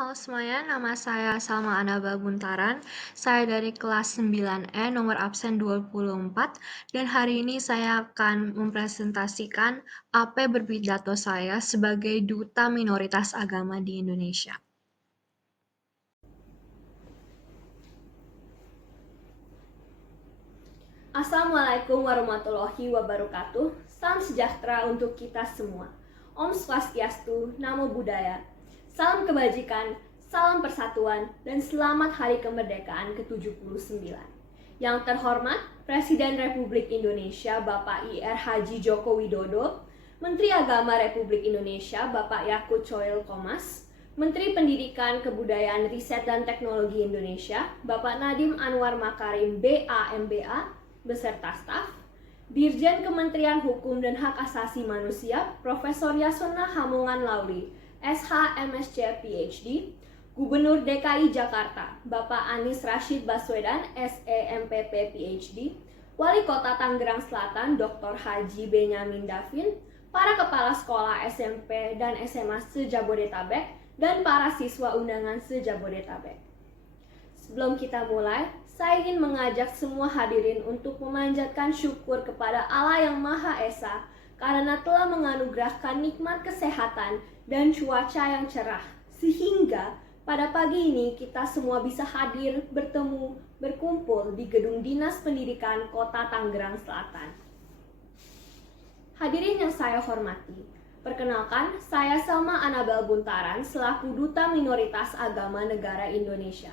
Halo semuanya, nama saya Salma Anaba Buntaran. Saya dari kelas 9E, nomor absen 24, dan hari ini saya akan mempresentasikan AP berpidato saya sebagai Duta Minoritas Agama di Indonesia. Assalamualaikum warahmatullahi wabarakatuh. Salam sejahtera untuk kita semua. Om Swastiastu, Namo Buddhaya. Salam kebajikan, salam persatuan, dan selamat Hari Kemerdekaan ke-79. Yang terhormat Presiden Republik Indonesia Bapak IR Haji Joko Widodo, Menteri Agama Republik Indonesia Bapak Yakut Choil Komas, Menteri Pendidikan, Kebudayaan, Riset, dan Teknologi Indonesia Bapak Nadiem Anwar Makarim BA beserta staf, Dirjen Kementerian Hukum dan Hak Asasi Manusia Profesor Yasona Hamongan Lauli, SH MSc PhD, Gubernur DKI Jakarta Bapak Anies Rashid Baswedan SEMPP PhD, Wali Kota Tangerang Selatan Dr. Haji Benyamin Davin, para kepala sekolah SMP dan SMA se-Jabodetabek, dan para siswa undangan se-Jabodetabek. Sebelum kita mulai, saya ingin mengajak semua hadirin untuk memanjatkan syukur kepada Allah yang Maha Esa karena telah menganugerahkan nikmat kesehatan dan cuaca yang cerah, sehingga pada pagi ini kita semua bisa hadir, bertemu, berkumpul di Gedung Dinas Pendidikan Kota Tangerang Selatan. Hadirin yang saya hormati, perkenalkan, saya Salma Anabel Buntaran selaku Duta Minoritas Agama Negara Indonesia.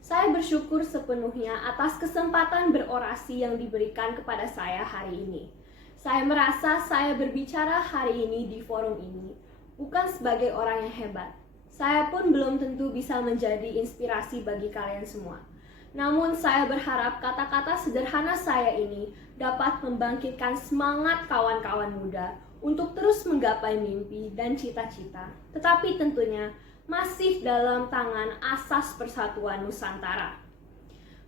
Saya bersyukur sepenuhnya atas kesempatan berorasi yang diberikan kepada saya hari ini. Saya merasa saya berbicara hari ini di forum ini bukan sebagai orang yang hebat. Saya pun belum tentu bisa menjadi inspirasi bagi kalian semua. Namun saya berharap kata-kata sederhana saya ini dapat membangkitkan semangat kawan-kawan muda untuk terus menggapai mimpi dan cita-cita. Tetapi tentunya masih dalam tangan asas persatuan Nusantara.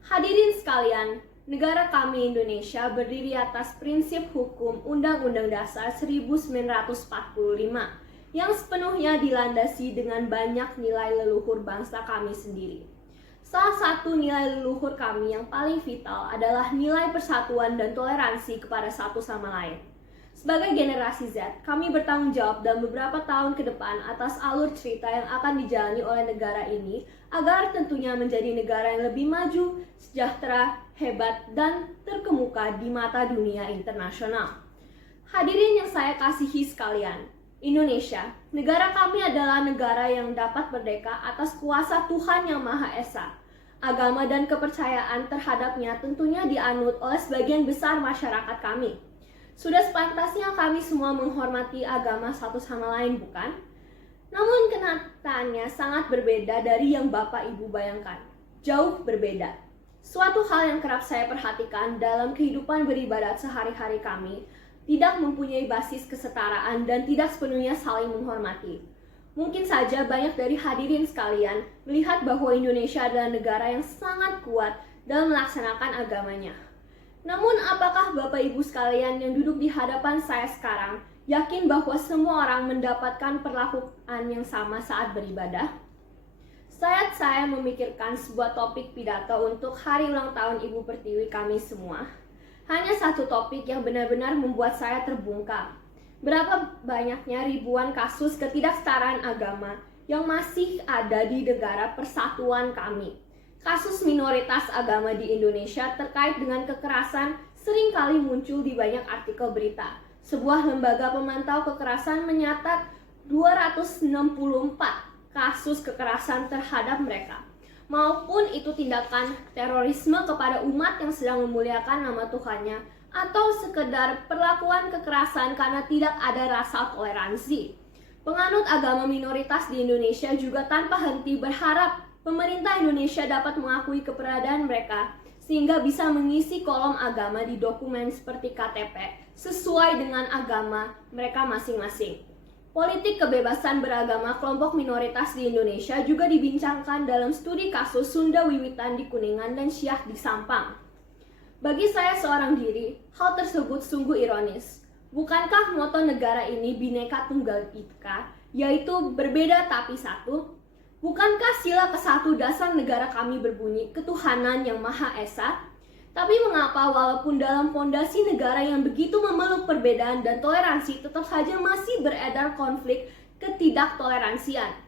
Hadirin sekalian, negara kami Indonesia berdiri atas prinsip hukum Undang-Undang Dasar 1945 yang sepenuhnya dilandasi dengan banyak nilai leluhur bangsa kami sendiri. Salah satu nilai leluhur kami yang paling vital adalah nilai persatuan dan toleransi kepada satu sama lain. Sebagai generasi Z, kami bertanggung jawab dalam beberapa tahun ke depan atas alur cerita yang akan dijalani oleh negara ini agar tentunya menjadi negara yang lebih maju, sejahtera, hebat, dan terkemuka di mata dunia internasional. Hadirin yang saya kasihi sekalian, Indonesia, negara kami adalah negara yang dapat merdeka atas kuasa Tuhan Yang Maha Esa. Agama dan kepercayaan terhadapnya tentunya dianut oleh sebagian besar masyarakat kami. Sudah sepantasnya kami semua menghormati agama satu sama lain, bukan? Namun kenyataannya sangat berbeda dari yang Bapak Ibu bayangkan. Jauh berbeda. Suatu hal yang kerap saya perhatikan dalam kehidupan beribadat sehari-hari kami tidak mempunyai basis kesetaraan dan tidak sepenuhnya saling menghormati. Mungkin saja banyak dari hadirin sekalian melihat bahwa Indonesia adalah negara yang sangat kuat dalam melaksanakan agamanya. Namun apakah Bapak Ibu sekalian yang duduk di hadapan saya sekarang yakin bahwa semua orang mendapatkan perlakuan yang sama saat beribadah? Saat saya memikirkan sebuah topik pidato untuk hari ulang tahun Ibu Pertiwi kami semua, hanya satu topik yang benar-benar membuat saya terbungkam. Berapa banyaknya ribuan kasus ketidaksetaraan agama yang masih ada di negara persatuan kami. Kasus minoritas agama di Indonesia terkait dengan kekerasan seringkali muncul di banyak artikel berita. Sebuah lembaga pemantau kekerasan menyatat 264 kasus kekerasan terhadap mereka, maupun itu tindakan terorisme kepada umat yang sedang memuliakan nama Tuhannya, atau sekedar perlakuan kekerasan karena tidak ada rasa toleransi. Penganut agama minoritas di Indonesia juga tanpa henti berharap pemerintah Indonesia dapat mengakui keberadaan mereka sehingga bisa mengisi kolom agama di dokumen seperti KTP sesuai dengan agama mereka masing-masing. Politik kebebasan beragama kelompok minoritas di Indonesia juga dibincangkan dalam studi kasus Sunda Wiwitan di Kuningan dan Syah di Sampang. Bagi saya seorang diri, hal tersebut sungguh ironis. Bukankah moto negara ini Bhinneka Tunggal Ika, yaitu berbeda tapi satu? Bukankah sila ke-1 dasar negara kami berbunyi ketuhanan yang Maha Esa? Tapi mengapa walaupun dalam fondasi negara yang begitu memeluk perbedaan dan toleransi, tetap saja masih beredar konflik ketidaktoleransian?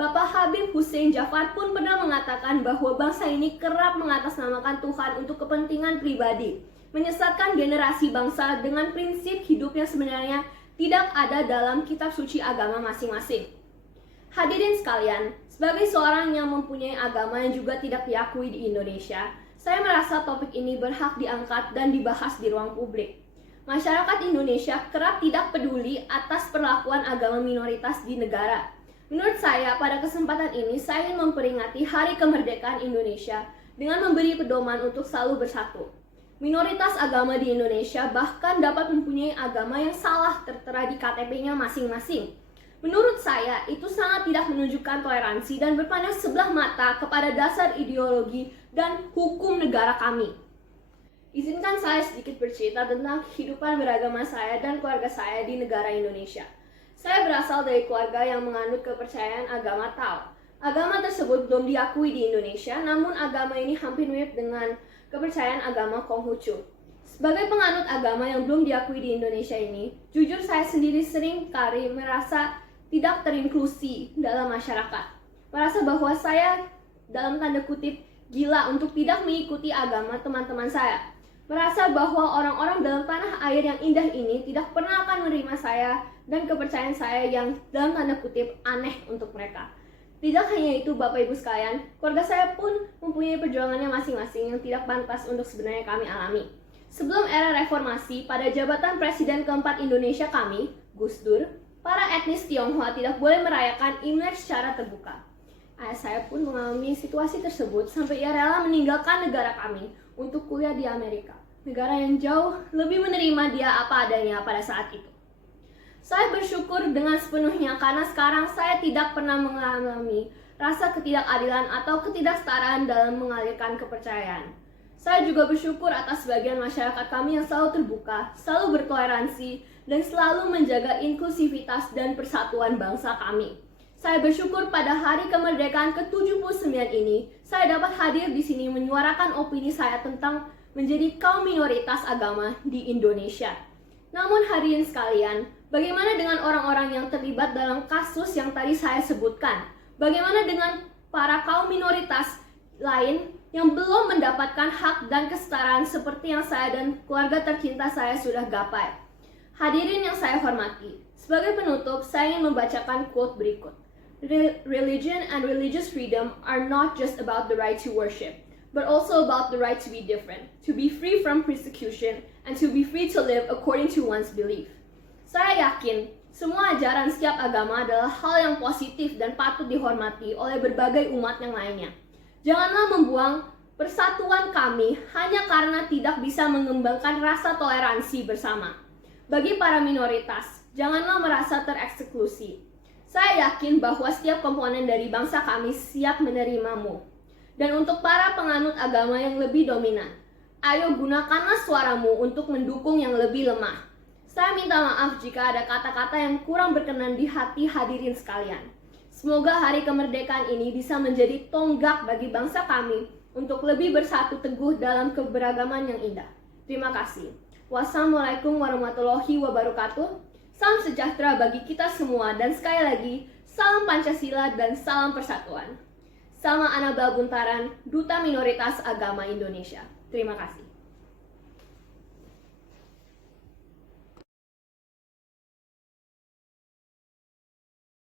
Bapak Habib Hussein Jafar pun pernah mengatakan bahwa bangsa ini kerap mengatasnamakan Tuhan untuk kepentingan pribadi, menyesatkan generasi bangsa dengan prinsip hidup yang sebenarnya tidak ada dalam kitab suci agama masing-masing. Hadirin sekalian, sebagai seorang yang mempunyai agama yang juga tidak diakui di Indonesia, saya merasa topik ini berhak diangkat dan dibahas di ruang publik. Masyarakat Indonesia kerap tidak peduli atas perlakuan agama minoritas di negara. Menurut saya, pada kesempatan ini saya ingin memperingati Hari Kemerdekaan Indonesia dengan memberi pedoman untuk selalu bersatu. Minoritas agama di Indonesia bahkan dapat mempunyai agama yang salah tertera di KTP-nya masing-masing. Menurut saya, itu sangat tidak menunjukkan toleransi dan berpandang sebelah mata kepada dasar ideologi dan hukum negara kami. Izinkan saya sedikit bercerita tentang kehidupan beragama saya dan keluarga saya di negara Indonesia. Saya berasal dari keluarga yang menganut kepercayaan agama Tao. Agama tersebut belum diakui di Indonesia, namun agama ini hampir mirip dengan kepercayaan agama Konghucu. Sebagai penganut agama yang belum diakui di Indonesia ini, jujur saya sendiri sering kali merasa tidak terinklusi dalam masyarakat. Merasa bahwa saya dalam tanda kutip gila untuk tidak mengikuti agama teman-teman saya. Merasa bahwa orang-orang dalam tanah air yang indah ini tidak pernah akan menerima saya dan kepercayaan saya yang dalam tanda kutip aneh untuk mereka. Tidak hanya itu Bapak Ibu sekalian, keluarga saya pun mempunyai perjuangannya masing-masing yang tidak pantas untuk sebenarnya kami alami. Sebelum era reformasi, pada jabatan Presiden keempat Indonesia kami, Gus Dur, para etnis Tionghoa tidak boleh merayakan Imlek secara terbuka. Ayah saya pun mengalami situasi tersebut sampai ia rela meninggalkan negara kami untuk kuliah di Amerika, negara yang jauh lebih menerima dia apa adanya pada saat itu. Saya bersyukur dengan sepenuhnya karena sekarang saya tidak pernah mengalami rasa ketidakadilan atau ketidaksetaraan dalam mengalirkan kepercayaan. Saya juga bersyukur atas sebagian masyarakat kami yang selalu terbuka, selalu bertoleransi, dan selalu menjaga inklusivitas dan persatuan bangsa kami. Saya bersyukur pada Hari Kemerdekaan ke-79 ini, saya dapat hadir di sini menyuarakan opini saya tentang menjadi kaum minoritas agama di Indonesia. Namun hadirin sekalian, bagaimana dengan orang-orang yang terlibat dalam kasus yang tadi saya sebutkan? Bagaimana dengan para kaum minoritas lain yang belum mendapatkan hak dan kesetaraan seperti yang saya dan keluarga tercinta saya sudah gapai? Hadirin yang saya hormati, sebagai penutup saya ingin membacakan quote berikut. Religion and religious freedom are not just about the right to worship, but also about the right to be different, to be free from persecution, and to be free to live according to one's belief. Saya yakin semua ajaran setiap agama adalah hal yang positif dan patut dihormati oleh berbagai umat yang lainnya. Janganlah membuang persatuan kami hanya karena tidak bisa mengembangkan rasa toleransi bersama. Bagi para minoritas, janganlah merasa tereksklusi. Saya yakin bahwa setiap komponen dari bangsa kami siap menerimamu. Dan untuk para penganut agama yang lebih dominan, ayo gunakanlah suaramu untuk mendukung yang lebih lemah. Saya minta maaf jika ada kata-kata yang kurang berkenan di hati hadirin sekalian. Semoga Hari Kemerdekaan ini bisa menjadi tonggak bagi bangsa kami untuk lebih bersatu teguh dalam keberagaman yang indah. Terima kasih. Wassalamualaikum warahmatullahi wabarakatuh. Salam sejahtera bagi kita semua dan sekali lagi, salam Pancasila dan salam persatuan. Sama Anabel Buntaran, Duta Minoritas Agama Indonesia. Terima kasih.